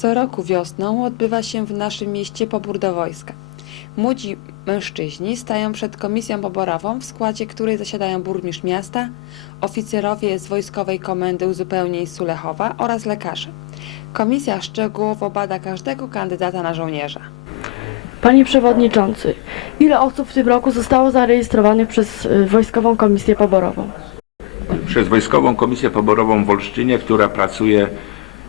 Co roku wiosną odbywa się w naszym mieście pobór do wojska. Młodzi mężczyźni stają przed komisją poborową, w składzie której zasiadają burmistrz miasta, oficerowie z Wojskowej Komendy Uzupełnień Sulechowa oraz lekarze. Komisja szczegółowo bada każdego kandydata na żołnierza. Panie Przewodniczący, ile osób w tym roku zostało zarejestrowanych przez y, Wojskową Komisję Poborową? przez Wojskową Komisję Poborową w Olsztynie, która pracuje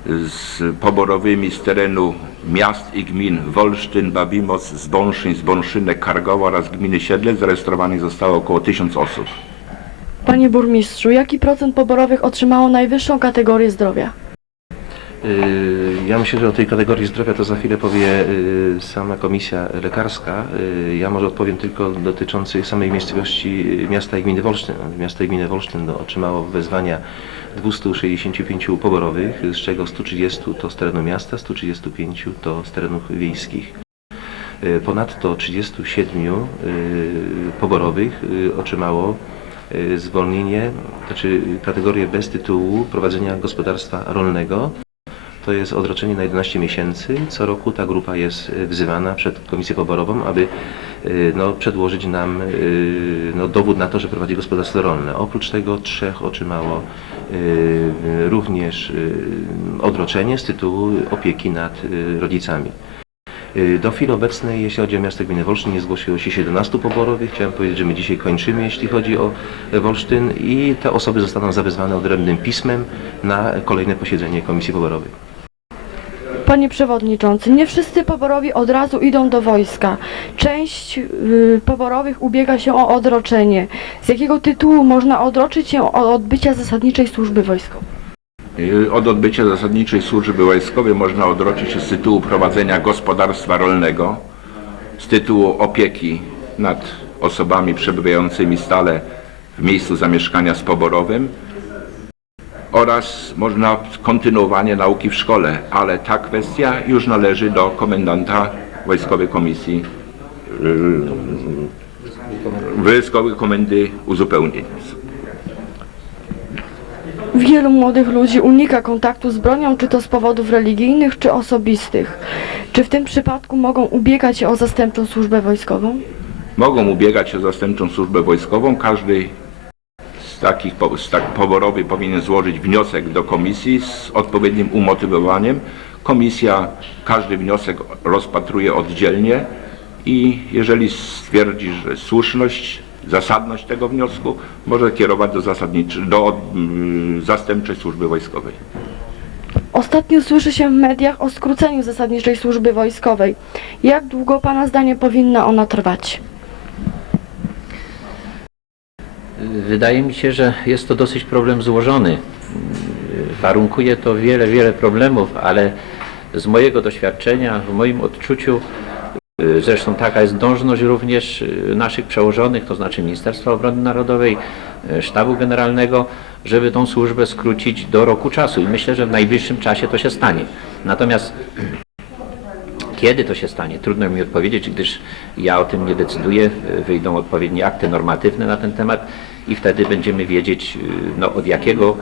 z poborowymi z terenu miast i gmin Wolsztyn, Babimoc, Zbąszyn, Zbąszynek, Kargowa oraz gminy Siedlec zarejestrowanych zostało około 1000 osób. Panie Burmistrzu, jaki procent poborowych otrzymało najwyższą kategorię zdrowia? Y, Ja myślę, że o tej kategorii zdrowia to za chwilę powie y, sama komisja lekarska. Y, Ja może odpowiem tylko dotyczącej samej miejscowości miasta i gminy Wolsztyn. Miasto i gminy Wolsztyn no, otrzymało wezwania 265 poborowych, z czego 130 to z terenu miasta, 135 to z terenów wiejskich. Ponadto 37 y, poborowych otrzymało zwolnienie, znaczy kategorię bez tytułu prowadzenia gospodarstwa rolnego. To jest odroczenie na 11 miesięcy. Co roku ta grupa jest y, wzywana przed komisję poborową, aby y, no, przedłożyć nam y, no, dowód na to, że prowadzi gospodarstwo rolne. Oprócz tego trzech otrzymało również odroczenie z tytułu opieki nad rodzicami. Do chwili obecnej, jeśli chodzi o miasto gminy Wolsztyn, nie zgłosiło się 17 poborowych. Chciałem powiedzieć, że my dzisiaj kończymy, jeśli chodzi o e, Wolsztyn i te osoby zostaną zawezwane odrębnym pismem na kolejne posiedzenie komisji poborowej. Panie Przewodniczący, nie wszyscy poborowi od razu idą do wojska. Część y, poborowych ubiega się o odroczenie. Z jakiego tytułu można odroczyć się od odbycia zasadniczej służby wojskowej? Y, Od odbycia zasadniczej służby wojskowej można odroczyć się z tytułu prowadzenia gospodarstwa rolnego, z tytułu opieki nad osobami przebywającymi stale w miejscu zamieszkania z poborowym oraz można kontynuowanie nauki w szkole, ale ta kwestia już należy do komendanta Wojskowej Komisji y, Wojskowej Komendy Uzupełnień. Wielu młodych ludzi unika kontaktu z bronią, czy to z powodów religijnych, czy osobistych. Czy w tym przypadku mogą ubiegać się o zastępczą służbę wojskową? mogą ubiegać się o zastępczą służbę wojskową. Każdy takich z tak poborowy powinien złożyć wniosek do komisji z odpowiednim umotywowaniem. Komisja każdy wniosek rozpatruje oddzielnie i jeżeli stwierdzi, że słuszność, zasadność tego wniosku, może kierować do, do mm, zastępczej służby wojskowej. Ostatnio słyszy się w mediach o skróceniu zasadniczej służby wojskowej. Jak długo Pana zdaniem powinna ona trwać? Wydaje mi się, że jest to dosyć problem złożony. Warunkuje to wiele, wiele problemów, ale z mojego doświadczenia, w moim odczuciu, zresztą taka jest dążność również y, naszych przełożonych, to znaczy Ministerstwa Obrony Narodowej, y, Sztabu Generalnego, żeby tą służbę skrócić do roku czasu i myślę, że w najbliższym czasie to się stanie. Natomiast kiedy to się stanie? Trudno mi odpowiedzieć, gdyż ja o tym nie decyduję. Wyjdą odpowiednie akty normatywne na ten temat i wtedy będziemy wiedzieć, y, no, od jakiego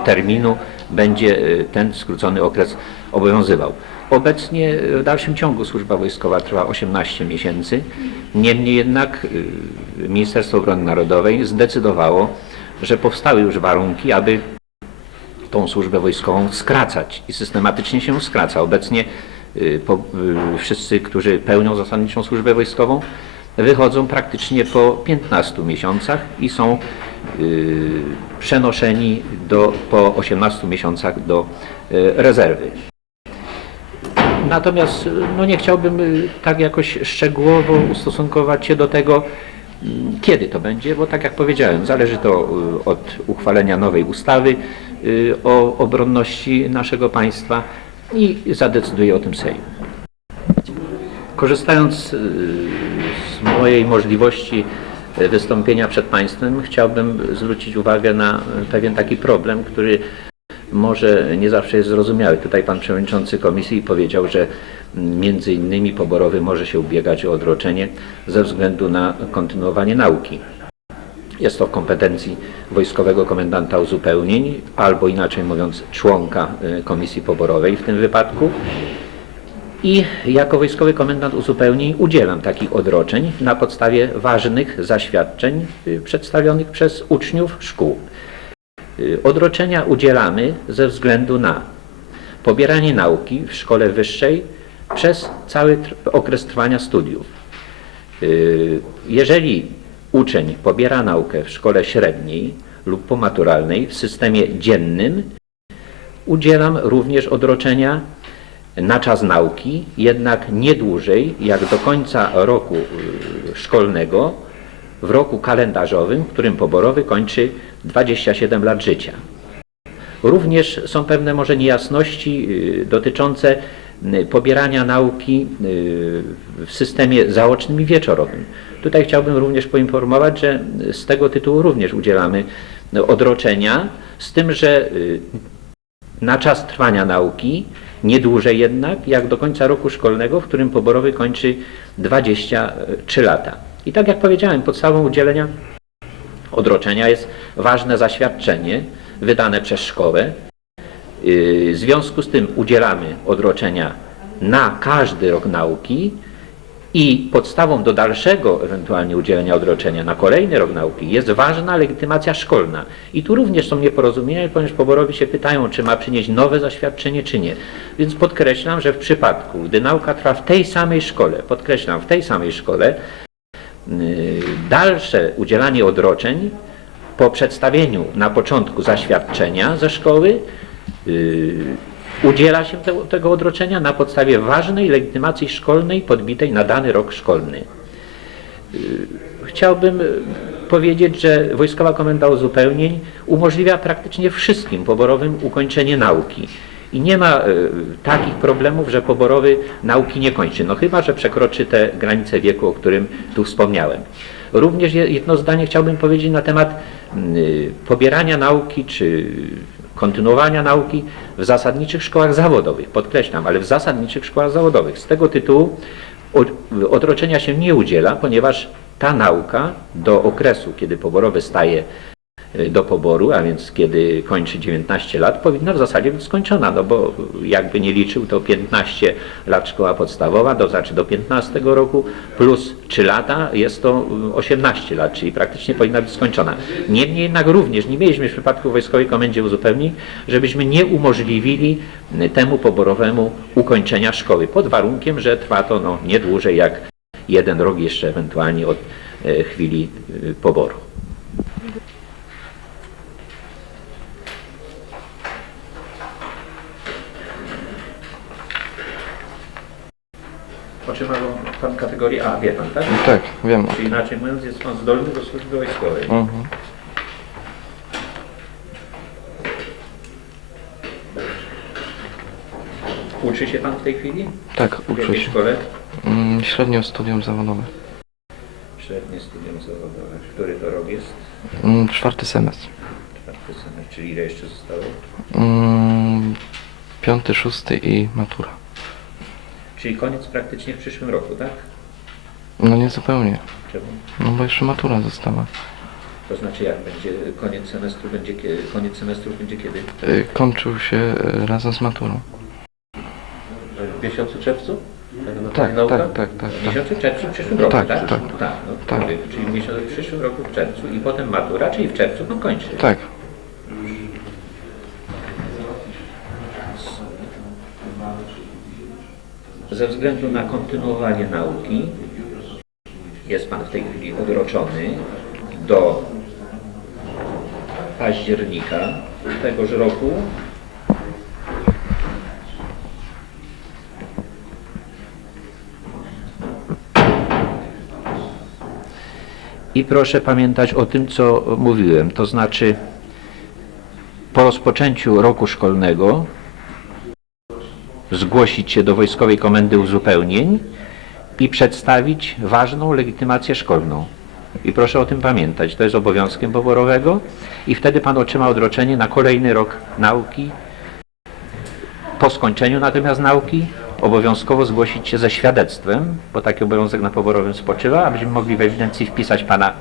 y, terminu będzie y, ten skrócony okres obowiązywał. Obecnie w dalszym ciągu służba wojskowa trwa 18 miesięcy. Niemniej jednak Ministerstwo Obrony Narodowej zdecydowało, że powstały już warunki, aby tą służbę wojskową skracać i systematycznie się skraca. Obecnie wszyscy, którzy pełnią zasadniczą służbę wojskową, wychodzą praktycznie po 15 miesiącach i są y, przenoszeni do, po 18 miesiącach do y, rezerwy. Natomiast no nie chciałbym y, tak jakoś szczegółowo ustosunkować się do tego, kiedy to będzie, bo tak jak powiedziałem, zależy to od uchwalenia nowej ustawy o obronności naszego państwa i zadecyduje o tym Sejm. Korzystając mojej możliwości y, wystąpienia przed Państwem, chciałbym zwrócić uwagę na y, pewien taki problem, który może nie zawsze jest zrozumiały. Tutaj Pan Przewodniczący Komisji powiedział, że między innymi poborowy może się ubiegać o odroczenie ze względu na kontynuowanie nauki. Jest to w kompetencji wojskowego komendanta uzupełnień, albo inaczej mówiąc członka y, komisji poborowej w tym wypadku. I jako wojskowy komendant uzupełnień udzielam takich odroczeń na podstawie ważnych zaświadczeń y, przedstawionych przez uczniów szkół. Y, Odroczenia udzielamy ze względu na pobieranie nauki w szkole wyższej przez cały okres trwania studiów. Y, Jeżeli uczeń pobiera naukę w szkole średniej lub pomaturalnej w systemie dziennym, udzielam również odroczenia na czas nauki, jednak nie dłużej jak do końca roku y, szkolnego w roku kalendarzowym, w którym poborowy kończy 27 lat życia. Również są pewne może niejasności y, dotyczące y, pobierania nauki w systemie zaocznym i wieczorowym. Tutaj chciałbym również poinformować, że z tego tytułu również udzielamy odroczenia, z tym, że na czas trwania nauki, nie dłużej jednak, jak do końca roku szkolnego, w którym poborowy kończy 23 lata. I tak jak powiedziałem, podstawą udzielenia odroczenia jest ważne zaświadczenie wydane przez szkołę. Yy, W związku z tym udzielamy odroczenia na każdy rok nauki i podstawą do dalszego ewentualnie udzielenia odroczenia na kolejny rok nauki jest ważna legitymacja szkolna. I tu również są nieporozumienia, ponieważ poborowi się pytają, czy ma przynieść nowe zaświadczenie, czy nie. Więc podkreślam, że w przypadku, gdy nauka trwa w tej samej szkole, podkreślam, w tej samej szkole, yy, dalsze udzielanie odroczeń po przedstawieniu na początku zaświadczenia ze szkoły yy, udziela się te, tego odroczenia na podstawie ważnej legitymacji szkolnej podbitej na dany rok szkolny. Yy, Chciałbym yy, powiedzieć, że Wojskowa Komenda Uzupełnień umożliwia praktycznie wszystkim poborowym ukończenie nauki. I nie ma e, takich problemów, że poborowy nauki nie kończy. No chyba, że przekroczy te granice wieku, o którym tu wspomniałem. Również je- jedno zdanie chciałbym powiedzieć na temat y, pobierania nauki czy kontynuowania nauki w zasadniczych szkołach zawodowych. Podkreślam, ale w zasadniczych szkołach zawodowych. Z tego tytułu od- odroczenia się nie udziela, ponieważ ta nauka do okresu, kiedy poborowy staje do poboru, a więc kiedy kończy 19 lat, powinna w zasadzie być skończona, no bo jakby nie liczył, to 15 lat szkoła podstawowa, to znaczy do 15 roku plus 3 lata jest to y, 18 lat, czyli praktycznie powinna być skończona. Niemniej jednak również nie mieliśmy w przypadku Wojskowej Komendzie Uzupełnień, żebyśmy nie umożliwili y, temu poborowemu ukończenia szkoły, pod warunkiem, że trwa to no, nie dłużej jak jeden rok jeszcze ewentualnie od chwili y, poboru. Otrzymał pan kategorię A, wie pan, tak? Tak, wiem. Czyli inaczej mówiąc, jest pan zdolny do służby wojskowej. Mhm. Uczy się pan w tej chwili? Tak, W uczę jakiej się. szkole? Mm, Średnio studium zawodowe. Średnie studium zawodowe. Który to rok jest? Mm, Czwarty semestr. Czwarty semestr, czyli ile jeszcze zostało? Mm, Piąty, szósty i matura. Czyli koniec praktycznie w przyszłym roku, tak? No nie zupełnie. Czemu? No bo jeszcze matura została. To znaczy jak będzie koniec semestru będzie kiedy? Koniec semestru będzie kiedy? Y, Kończył się y, razem z maturą. W miesiącu czerwcu? Tak, Nauka? tak, tak, tak, W tak. miesiącu czerwcu w przyszłym roku, Tak, tak? tak. tak, no, Tak. Czyli w, miesiącu, w przyszłym roku w czerwcu i potem matura, czyli w czerwcu pan kończy. Tak. Ze względu na kontynuowanie nauki jest Pan w tej chwili odroczony do października tegoż roku. I proszę pamiętać o tym, co mówiłem, to znaczy po rozpoczęciu roku szkolnego zgłosić się do Wojskowej Komendy Uzupełnień i przedstawić ważną legitymację szkolną. I proszę o tym pamiętać, to jest obowiązkiem poborowego i wtedy Pan otrzyma odroczenie na kolejny rok nauki. Po skończeniu natomiast nauki obowiązkowo zgłosić się ze świadectwem, bo taki obowiązek na poborowym spoczywa, abyśmy mogli w ewidencji wpisać Pana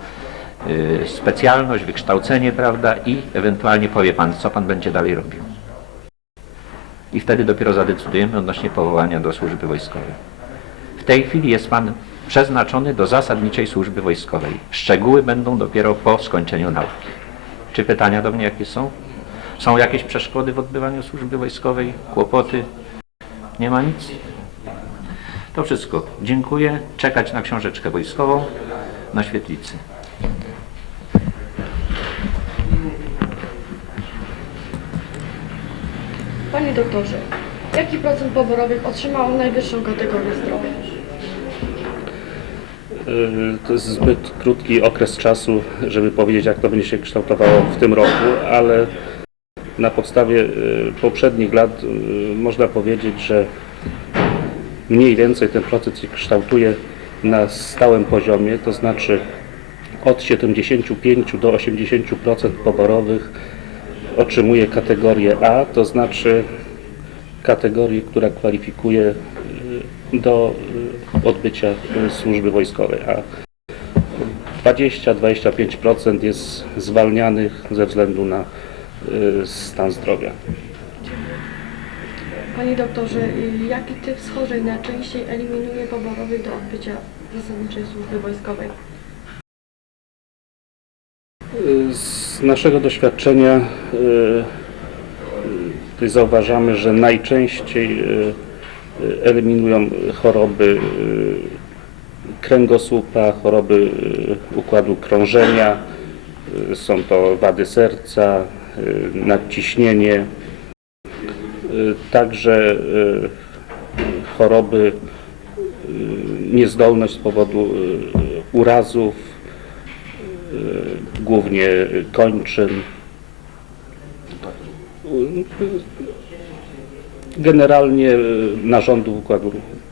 y, specjalność, wykształcenie, prawda, i ewentualnie powie Pan, co Pan będzie dalej robił. I wtedy dopiero zadecydujemy odnośnie powołania do służby wojskowej. W tej chwili jest Pan przeznaczony do zasadniczej służby wojskowej. Szczegóły będą dopiero po skończeniu nauki. Czy pytania do mnie jakie są? Są jakieś przeszkody w odbywaniu służby wojskowej? Kłopoty? Nie ma nic? To wszystko. Dziękuję. Czekać na książeczkę wojskową na świetlicy. Panie doktorze, jaki procent poborowych otrzymał najwyższą kategorię zdrowia? Y, To jest zbyt krótki okres czasu, żeby powiedzieć, jak to będzie się kształtowało w tym roku, ale na podstawie y, poprzednich lat y, można powiedzieć, że mniej więcej ten procent się kształtuje na stałym poziomie, to znaczy od 75 do 80% poborowych otrzymuje kategorię A, to znaczy kategorię, która kwalifikuje y, do y, odbycia y, służby wojskowej, a 20-25% jest zwalnianych ze względu na stan zdrowia. Panie doktorze, jaki typ schorzeń najczęściej eliminuje poborowych do odbycia zasadniczej służby wojskowej? Y, Z naszego doświadczenia y, y, zauważamy, że najczęściej eliminują choroby kręgosłupa, choroby układu krążenia, są to wady serca, nadciśnienie, także choroby, niezdolność z powodu urazów, głównie kończyn. Generalnie y, narządów układu ruchu.